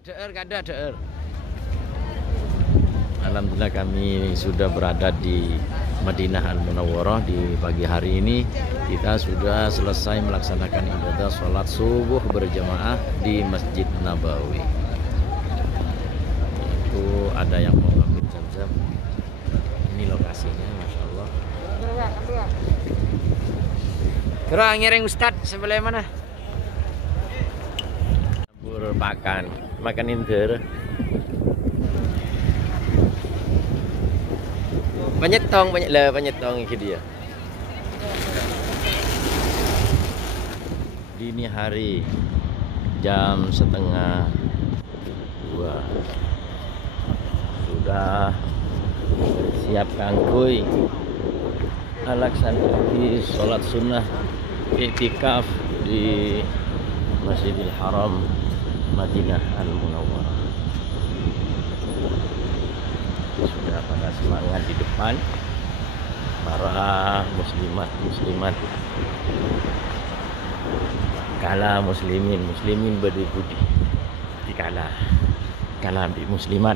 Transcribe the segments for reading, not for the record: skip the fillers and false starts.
Ada. Alhamdulillah kami sudah berada di Madinah Al-Munawwarah di pagi hari ini. Kita sudah selesai melaksanakan ibadah sholat subuh berjamaah di Masjid Nabawi. Itu ada yang mau ngambil zam-zam. Ini lokasinya, masya Allah. Kurang ngiring Ustad sebelah mana? Makan inter. Penyetong itu dia. Dini hari jam 1:30 sudah siap kangkuy melaksanakan sholat sunnah i'tikaf di Masjidil Haram Madinah Al-Munawwarah. Sudah pada semangat di depan para muslimat kala muslimin berdibudi di kala di muslimat.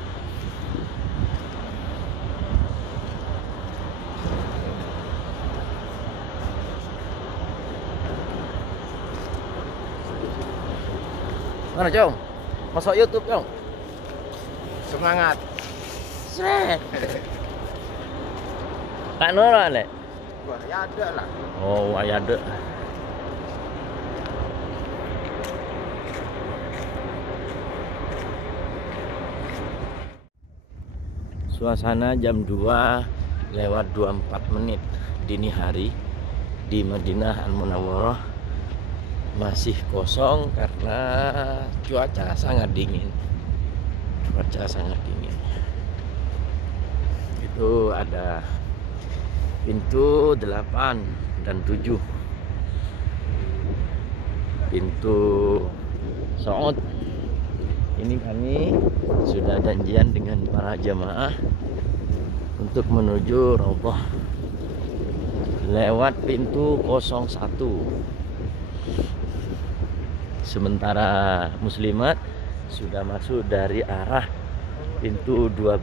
Mana Jong? Masuk YouTube Jong. Semangat. Sret. Tak nora le. Wah, ya ada lah. Oh, ya ada. Suasana jam 2:24 dini hari di Madinah Al-Munawwarah masih kosong karena cuaca sangat dingin. Itu ada pintu 8 dan 7. Pintu Saud. Ini kami sudah janjian dengan para jamaah untuk menuju Raudhah lewat pintu 01. Sementara muslimat sudah masuk dari arah pintu 12.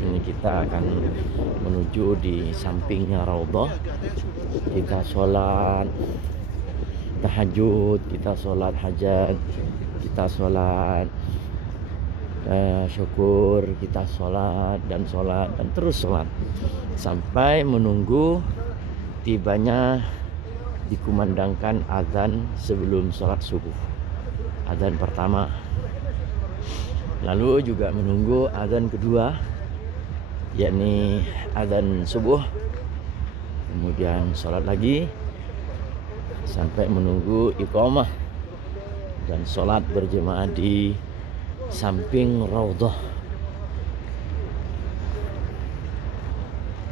Ini kita akan menuju di sampingnya Raudhah. Kita sholat tahajud, kita sholat hajat, kita sholat syukur, kita sholat dan terus sholat sampai menunggu tibanya dikumandangkan azan sebelum sholat subuh, azan pertama. Lalu juga menunggu azan kedua, yakni azan subuh, kemudian sholat lagi sampai menunggu iqamah dan sholat berjemaah di samping Raudhah.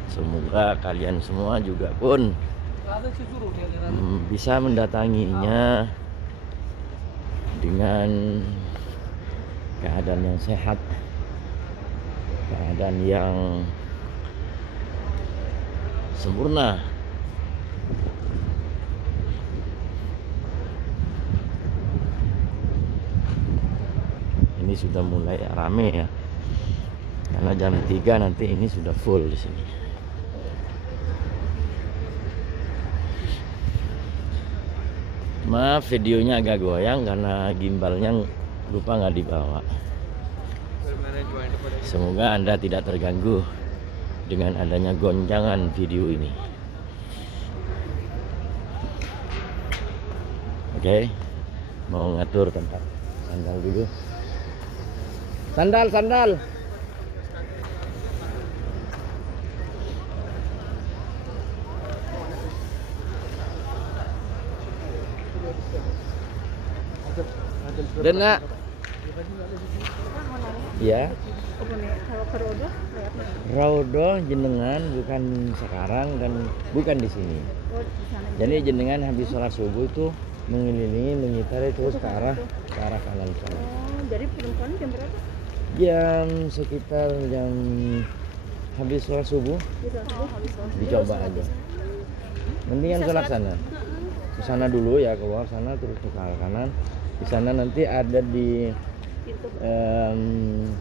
Semoga kalian semua juga pun bisa mendatanginya dengan keadaan yang sehat, keadaan yang sempurna. Ini sudah mulai rame ya, karena jam 3 nanti ini sudah full di sini. Maaf videonya agak goyang karena gimbalnya lupa nggak dibawa. Semoga Anda tidak terganggu dengan adanya goncangan video ini. Oke, mau ngatur tempat sandal dulu. Sandal. Dena. Ya. Raudhah jenengan bukan sekarang dan bukan di sini. Jadi jenengan habis sholat subuh itu mengelilingi, mengitari terus ke arah kanan sana. Oh, jadi perempuan jam berapa? Jam sekitar jam habis sholat subuh. Dicoba aja. Mendingan Bisa sholat sholat. sana. Ke sana dulu ya, keluar sana terus ke arah kanan. Di sana nanti ada di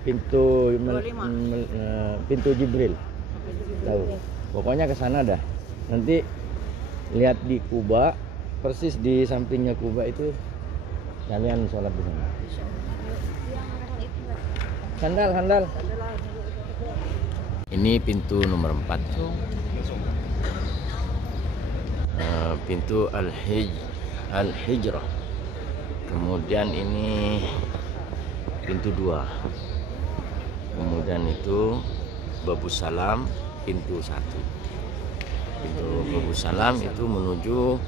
Pintu pintu 25. pintu Jibril. Tahu. Pokoknya ke sana dah. Nanti lihat di Kuba, persis di sampingnya Kuba itu kalian sholat di sana. Handal. Ini pintu nomor 4. Pintu Al-Hijrah. Kemudian ini pintu 2. Kemudian itu Babus Salam, pintu 1. Pintu Babus Salam itu menuju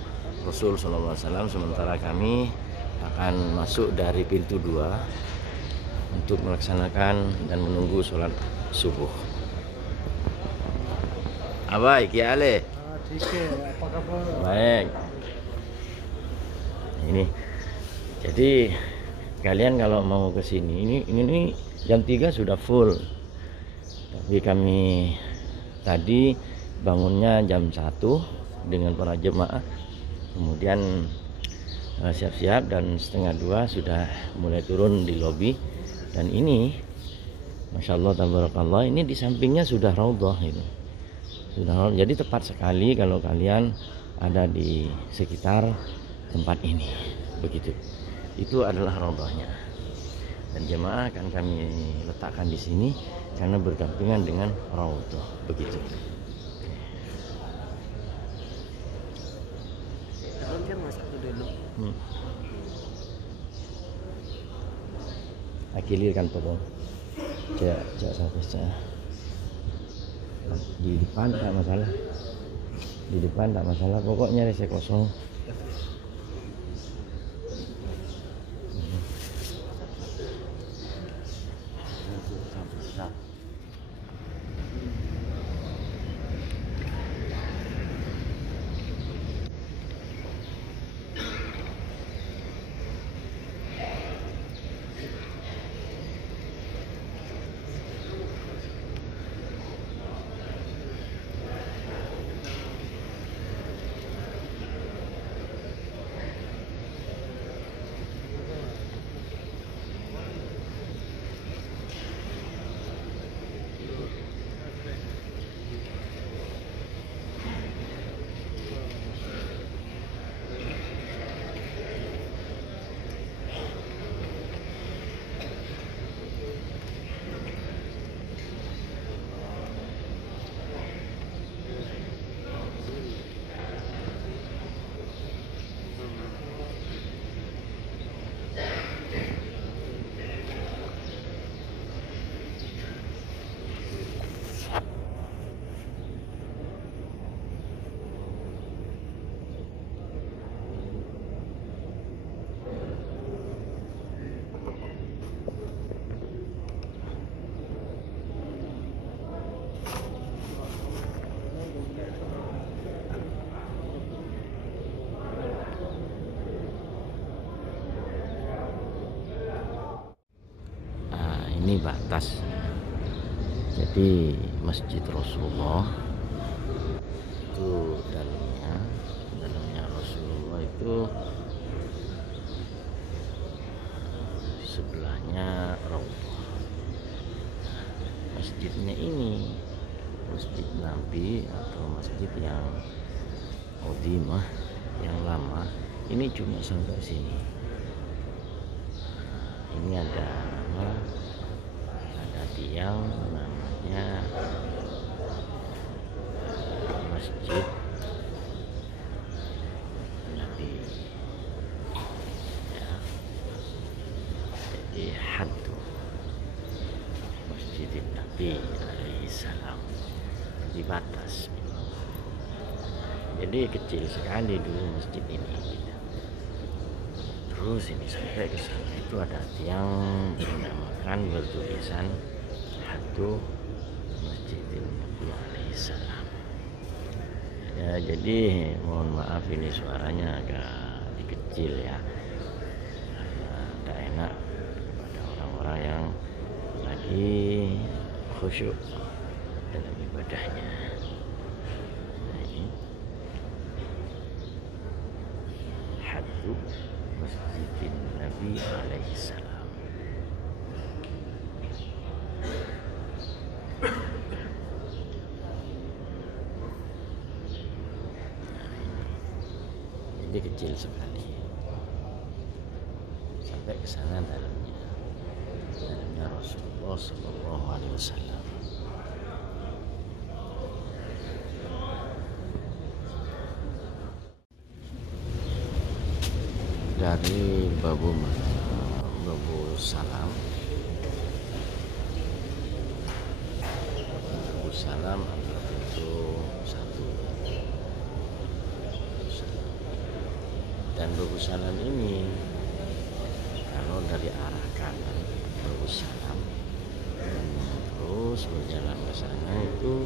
Rasul Sallallahu Alaihi Wasallam, sementara kami akan masuk dari pintu 2 untuk melaksanakan dan menunggu sholat subuh. Abai, kiale. Apa kabar? Baik. Ini. Jadi kalian kalau mau ke sini ini jam 3 sudah full. Tapi kami tadi bangunnya jam 1 dengan para jemaah. Kemudian siap-siap dan setengah 2 sudah mulai turun di lobi. Dan ini Masya Allah tabarakallah, ini di sampingnya sudah raudhah itu. Jadi tepat sekali kalau kalian ada di sekitar tempat ini. Begitu. Itu adalah raudhahnya. Dan jemaah akan kami letakkan di sini karena berdampingan dengan raudhah. Begitu. Akilir kan potong. Cak sampai cak. Di depan tak masalah. Di depan tak masalah. Pokoknya rese kosong. Ini batas. Jadi Masjid Rasulullah itu dalamnya Rasulullah itu sebelahnya Raudhah. Masjidnya ini Masjid Nabi atau masjid yang Udimah yang lama ini cuma sampai sini. Ini ada tiang namanya Masjid Nabi ya. Jadi haddu Masjid Nabi alaihi salam di batas. Jadi kecil sekali dulu masjid ini. Terus ini sampai ke sana itu ada tiang dinamakan bertulisan haddu Masjidil Nabi alaihi salam. Ya, jadi mohon maaf ini suaranya agak kecil ya. Karena tidak enak kepada orang-orang yang lagi khusyuk dalam ibadahnya. Nah, ini barakatuh Masjid Nabi alaihi salam. Ini kecil sekali, sampai ke sana dalamnya Rasulullah Shallallahu Alaihi Wasallam. Dari Babu Salam adalah pintu satu. Dan Babu Salam ini kalau dari arah kanan Babu Salam terus berjalan ke sana itu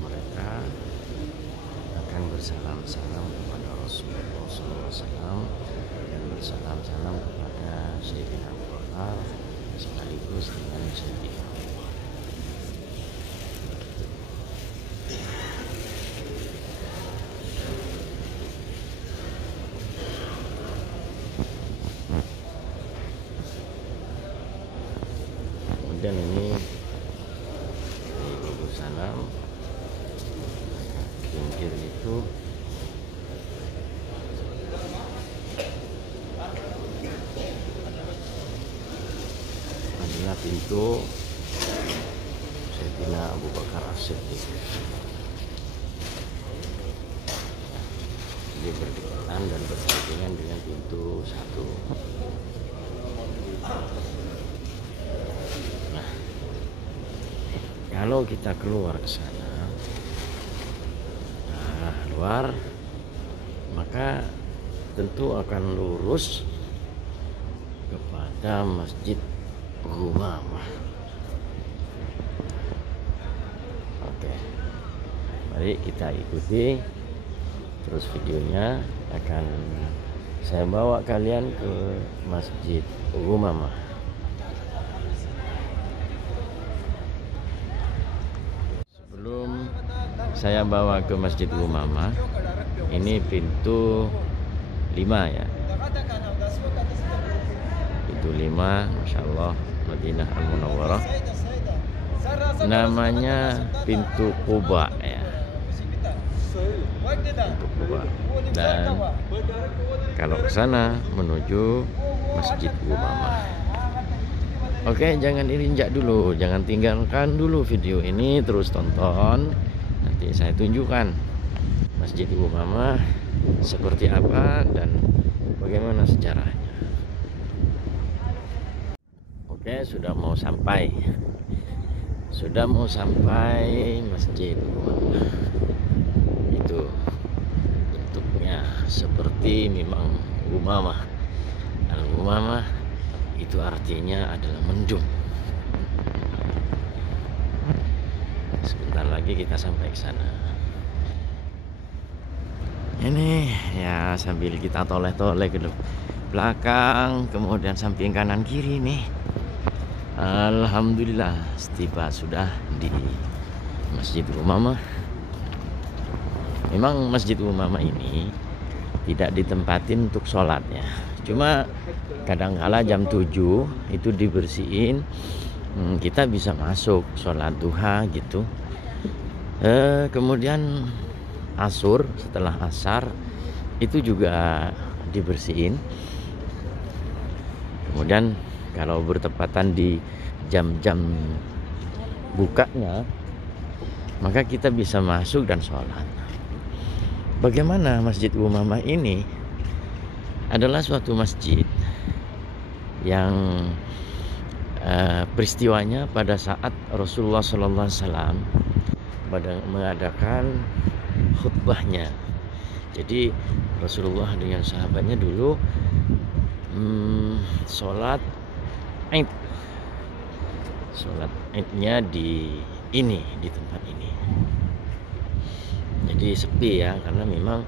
mereka akan bersalam-salam kepada Rasulullah SAW dan bersalam-salam kepada Sayyidina Abu Bakar sekaligus dengan Sayyidina Umar. Kemudian ini di Babu Salam pinggir itu adalah pintu Sayyidina Abu Bakar As-Siddiq. Dia berdekatan dan bersampingan dengan pintu satu. Nah, kalau kita keluar ke sana, keluar, maka tentu akan lurus kepada Masjid Umamah. Oke, mari kita ikuti terus videonya. Akan saya bawa kalian ke Masjid Umamah. Sebelum saya bawa ke Masjid Umamah, ini pintu 5 ya, pintu 5, Masya Allah, Madinah Al-Munawwarah. Namanya pintu Quba ya, pintu Quba. Dan kalau ke sana menuju Masjid Umamah. Oke, jangan diinjak dulu, jangan tinggalkan dulu video ini, terus tonton. Nanti saya tunjukkan Masjid Umamah seperti apa dan bagaimana sejarahnya. Oke, sudah mau sampai Masjid Umamah. Itu bentuknya seperti memang Umamah. Al-Umamah itu artinya adalah mendung. Sebentar lagi kita sampai ke sana. Ini ya, sambil kita toleh-toleh ke belakang, kemudian samping kanan kiri nih. Alhamdulillah tiba sudah di Masjid Umamah. Memang Masjid Umamah ini tidak ditempatin untuk sholat ya. Cuma kadangkala jam 7 itu dibersihin, kita bisa masuk sholat duha gitu. Kemudian asur, setelah asar itu juga dibersihin. Kemudian kalau bertepatan di jam-jam bukanya, maka kita bisa masuk dan sholat. Bagaimana Masjid Umamah ini adalah suatu masjid yang peristiwanya pada saat Rasulullah SAW mengadakan khutbahnya. Jadi Rasulullah dengan sahabatnya dulu sholat Id. Sholat Idnya di tempat ini. Jadi sepi ya, karena memang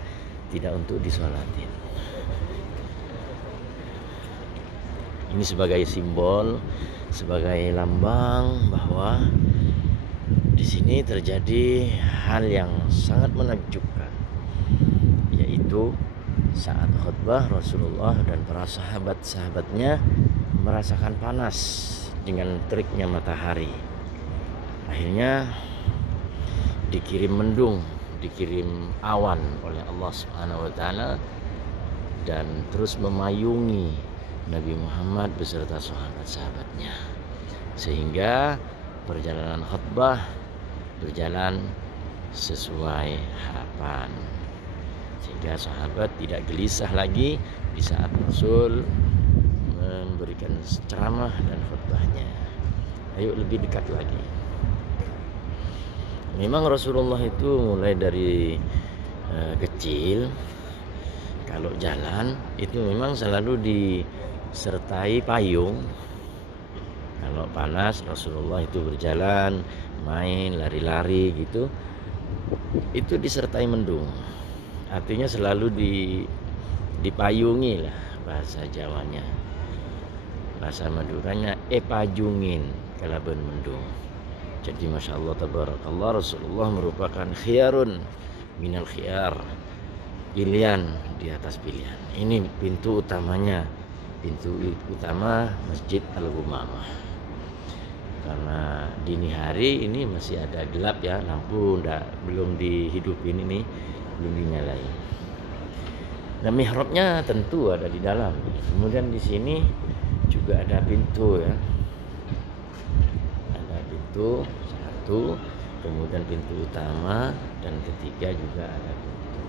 tidak untuk disolatin. Ini sebagai simbol, sebagai lambang bahwa di sini terjadi hal yang sangat menakjubkan, itu saat khutbah Rasulullah dan para sahabat-sahabatnya merasakan panas dengan teriknya matahari. Akhirnya dikirim mendung, dikirim awan oleh Allah Subhanahu wa taala dan terus memayungi Nabi Muhammad beserta sahabat-sahabatnya, sehingga perjalanan khutbah berjalan sesuai harapan, sehingga sahabat tidak gelisah lagi di saat Rasul memberikan ceramah dan khutbahnya. Ayo lebih dekat lagi. Memang Rasulullah itu mulai dari kecil, kalau jalan itu memang selalu disertai payung. Kalau panas Rasulullah itu berjalan, main, lari-lari gitu, itu disertai mendung. Artinya selalu dipayungi lah bahasa Jawanya. Bahasa Maduranya pajungin kalaban mendung. Jadi Masya Allah tabarakallah, Rasulullah merupakan khiyarun minal khiyar, pilihan di atas pilihan. Ini pintu utamanya, pintu utama Masjid Al-Ghumamah. Karena dini hari ini masih ada gelap ya, lampu belum dihidupin ini, belum dinyalain. Nah, mihrabnya tentu ada di dalam. Kemudian di sini juga ada pintu ya. Ada pintu satu, kemudian pintu utama, dan ketiga juga ada pintu.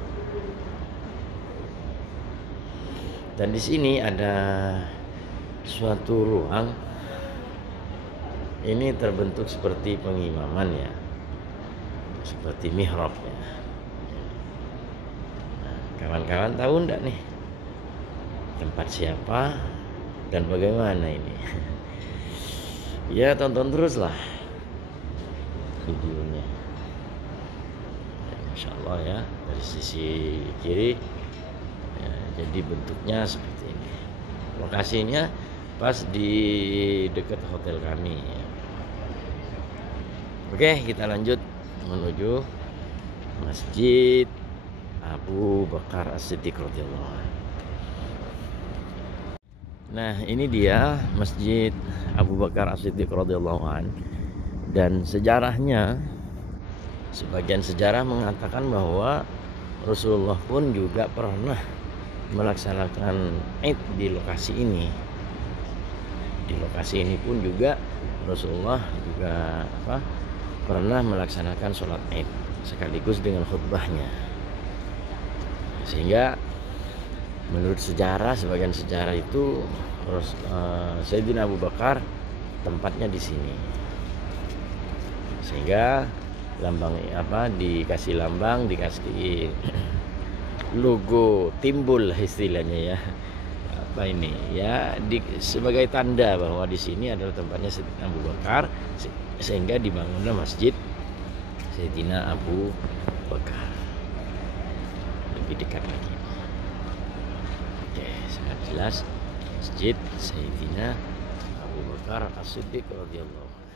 Dan di sini ada suatu ruang. Ini terbentuk seperti pengimaman ya, seperti mihrab ya. Nah, kawan-kawan tahu enggak nih tempat siapa dan bagaimana ini? Ya, tonton terus lah videonya. Ya, Masya Allah ya, dari sisi kiri ya, jadi bentuknya seperti ini. Lokasinya pas di dekat hotel kami ya. Oke, kita lanjut menuju Masjid Abu Bakar As-Siddiq radhiyallahu anhu. Nah, ini dia Masjid Abu Bakar As-Siddiq radhiyallahu anhu. Dan sejarahnya, sebagian sejarah mengatakan bahwa Rasulullah pun juga pernah melaksanakan Id di lokasi ini. Di lokasi ini pun juga Rasulullah juga pernah melaksanakan sholat Id sekaligus dengan khutbahnya. Sehingga menurut sejarah, sebagian sejarah itu Sayyidina Abu Bakar tempatnya di sini. Sehingga lambang dikasih lambang, dikasih logo, timbul istilahnya ya. Ini ya sebagai tanda bahwa di sini adalah tempatnya Sayyidina Abu Bakar, sehingga dibangunlah Masjid Sayyidina Abu Bakar. Lebih dekat lagi. Oke, sangat jelas Masjid Sayyidina Abu Bakar As-Siddiq radhiyallahu anhu.